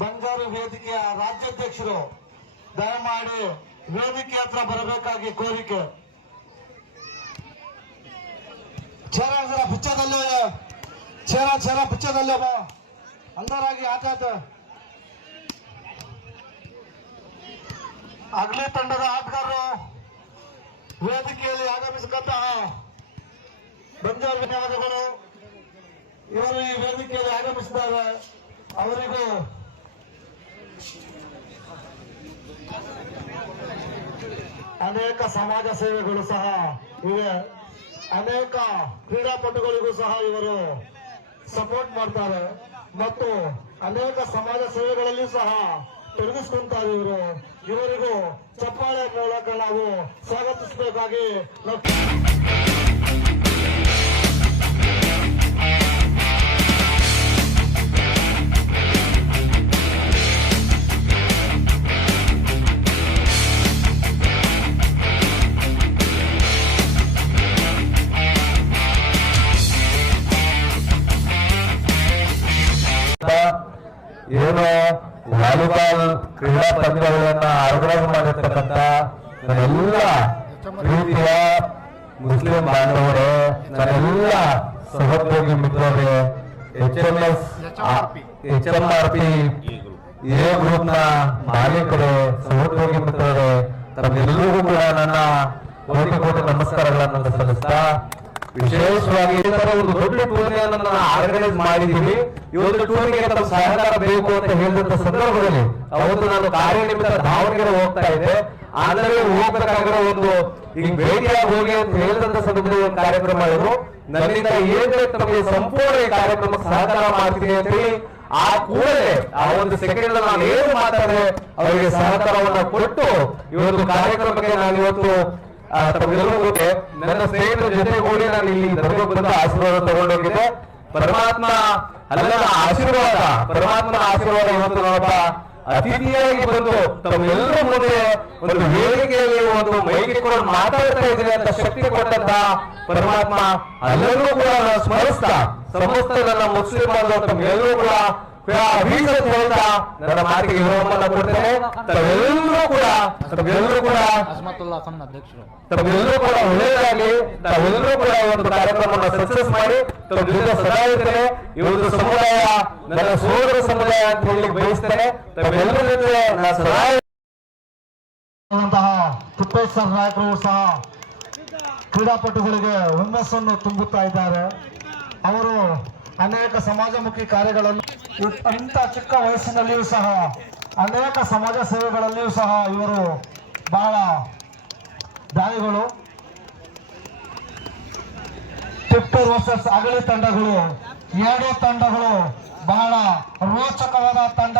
ಬಂಜಾರು ವೇದಿಕೆಯ ರಾಜ್ಯಾಧ್ಯಕ್ಷರು ದಯಮಾಡಿ ವೇದಿಕೆ ಹತ್ರ ಬರಬೇಕಾಗಿ ಕೋರಿಕೆ. ಚೇರ ಪಿಚ್ಚದಲ್ಲಿ ಚೇರ ಪಿಚ್ಚದಲ್ಲಿ ಅಂದರಾಗಿ ಆಟ ಅಗಲಿ ತಂಡದ ಆಟಗಾರರು ವೇದಿಕೆಯಲ್ಲಿ ಆಗಮಿಸಕಂತಹ ಬಂಜಾರ ಧನ್ಯವಾದಗಳು. ಇವರು ಈ ವೇದಿಕೆಯಲ್ಲಿ ಆಗಮಿಸಿದ್ದಾರೆ. ಅವರಿಗೂ ಅನೇಕ ಸಮಾಜ ಸೇವೆಗಳು ಸಹ ಇವೆ. ಅನೇಕ ಕ್ರೀಡಾಪಟುಗಳಿಗೂ ಸಹ ಇವರು ಸಪೋರ್ಟ್ ಮಾಡ್ತಾರೆ ಮತ್ತು ಅನೇಕ ಸಮಾಜ ಸೇವೆಗಳಲ್ಲಿ ಸಹ ತೊಡಗಿಸ್ಕೊಂತಾರೆ ಇವರಿಗೂ ಚಪ್ಪಾಳೆ ಮೂಲಕ ನಾವು ಸ್ವಾಗತಿಸಬೇಕಾಗಿ ಏನು ವಾಲಿಬಾಲ್ ಕ್ರೀಡಾ ಪಂದ್ಯಗಳನ್ನ ಆರ್ಗನೈಸ್ ಮಾಡಿರ್ತಕ್ಕಂಥ ನನ್ನೆಲ್ಲ ರೀತಿಯ ಮುಸ್ಲಿಂ ಬಾಂಧವರೇ, ನನ್ನೆಲ್ಲ ಸಹೋದ್ಯೋಗಿ ಮಿತ್ರರೇ, HMRP ಎ ಗ್ರೂಪ್ ನ ಮಾಲೀಕರೇ, ಸಹೋದ್ಯೋಗಿ ಮಿತ್ರರೇ, ತಮ್ಮೆಲ್ಲರಿಗೂ ಕೂಡ ನನ್ನ ಕೋಟಿ ಕೋಟಿ ನಮಸ್ಕಾರಗಳನ್ನು ಸಲ್ಲಿಸ್ತಾ, ವಿಶೇಷವಾಗಿ ಈ ತರ ಒಂದು ದೊಡ್ಡ ಟೂರ್ನಿಯನ್ನು ಆರ್ಗನೈಸ್ ಮಾಡಿದ್ದೀವಿ. ಈ ಒಂದು ಟೂರ್ನಿಗೆ ತಮ್ಮ ಸಹಕಾರ ಬೇಕು ಅಂತ ಹೇಳಿದಂತ ಸಂದರ್ಭದಲ್ಲಿ ಅವತ್ತು ನಾನು ಕಾರ್ಯನಿಮಿತ್ತ ದಾವಣಗೆರೆ ಹೋಗ್ತಾ ಇದ್ದೆ. ಆದರೆ ಹೋಗ್ಬೇಕಾಗಿರೋ ಒಂದು ಈಗ ಭೇಟಿಯಾಗಿ ಹೋಗಿ ಅಂತ ಹೇಳಿದಂತ ಸಂದರ್ಭದಲ್ಲಿ ಒಂದು ಕಾರ್ಯಕ್ರಮ ಮಾಡಿದ್ರು. ನನ್ನಿಂದ ಏನೇ ತಮಗೆ ಸಂಪೂರ್ಣ ಈ ಕಾರ್ಯಕ್ರಮಕ್ಕೆ ಸಹಕಾರ ಮಾಡ್ತೀನಿ ಅಂತ ಹೇಳಿ ಆ ಕೂಡಲೇ ಆ ಒಂದು ಸೆಕೆಂಡ್ ನಾನು ಏನು ಮಾತಾಡಿದೆ ಅವರಿಗೆ ಸಹಕಾರವನ್ನ ಕೊಟ್ಟು ಈ ಒಂದು ಕಾರ್ಯಕ್ರಮಕ್ಕೆ ನಾನು ಇವತ್ತು ನನ್ನ ಸ್ನೇಹಿತರ ಜೊತೆಗೂಡಿ ನಾನು ಇಲ್ಲಿ ದರ್ಗಕ್ಕೆ ಬಂದು ಆಶೀರ್ವಾದ ತಗೊಂಡೋಗಿದ್ದೆ. ಪರಮಾತ್ಮನ ಆಶೀರ್ವಾದ ಇವತ್ತು ನೋಡಪ್ಪ ಅತಿಥಿಯಾಗಿ ಬಂದು ತಮ್ಮೆಲ್ಲರ ಮುಂದೆ ಒಂದು ವೇದಿಕೆಯಲ್ಲಿ ಒಂದು ಮೈಕಿಕೊಂಡು ಮಾತಾಡ್ತಾ ಇದ್ದೀನಿ ಅಂತ ಶಕ್ತಿ ಕೊಟ್ಟಂತ ಪರಮಾತ್ಮ ಎಲ್ಲರೂ ಕೂಡ ಸ್ಮರಿಸ್ತಾ ಸಮಸ್ತ ನನ್ನ ಮುಸ್ಲಿಂ ಬಾಂಧವರು ತಮ್ಮೆಲ್ಲರೂ ಕೂಡ ಹೇಳ್ತಾ ನನ್ನ ಮಾತಿಗೆ ವಿರಾಮವನ್ನು ಕೊಡ್ತೇನೆ. ತಾವೆಲ್ಲರೂ ಕೂಡ ಒಳ್ಳೆಯದಾಗಲಿ. ತಾವೆಲ್ಲರೂ ಕೂಡ ಒಂದು ಕಾರ್ಯಕ್ರಮವನ್ನು ಸಕ್ಸಸ್ ಮಾಡಿ ತಮ್ಮ ಜೊತೆ ಸದಾ ಇರ್ತೇನೆ. ಈ ಒಂದು ಸಮುದಾಯ ನನ್ನ ಸೋದರ ಸಮುದಾಯ ಅಂತ ಹೇಳಿ ಬಯಸ್ತೇನೆ. ತಮ್ಮೆಲ್ಲರ ಜೊತೆ ನಾನು ಸದಾ ತಿಪ್ಪೇಶ್ವರ ನಾಯಕರು ಸಹ ಕ್ರೀಡಾಪಟುಗಳಿಗೆ ಹುಮ್ಮಸ್ಸನ್ನು ತುಂಬುತ್ತಾ ಇದ್ದಾರೆ. ಅವರು ಅನೇಕ ಸಮಾಜಮುಖಿ ಕಾರ್ಯಗಳನ್ನು ಇಂಥ ಚಿಕ್ಕ ವಯಸ್ಸಿನಲ್ಲಿಯೂ ಸಹ ಅನೇಕ ಸಮಾಜ ಸೇವೆಗಳಲ್ಲಿಯೂ ಸಹ ಇವರು ಬಹಳ ದಾನಿಗಳು. ಟಿಪ್ಪೂರ್ ವರ್ಸಸ್ ಅಗಲಿ ತಂಡಗಳು, 2 ತಂಡಗಳು ಬಹಳ ರೋಚಕವಾದ ತಂಡ.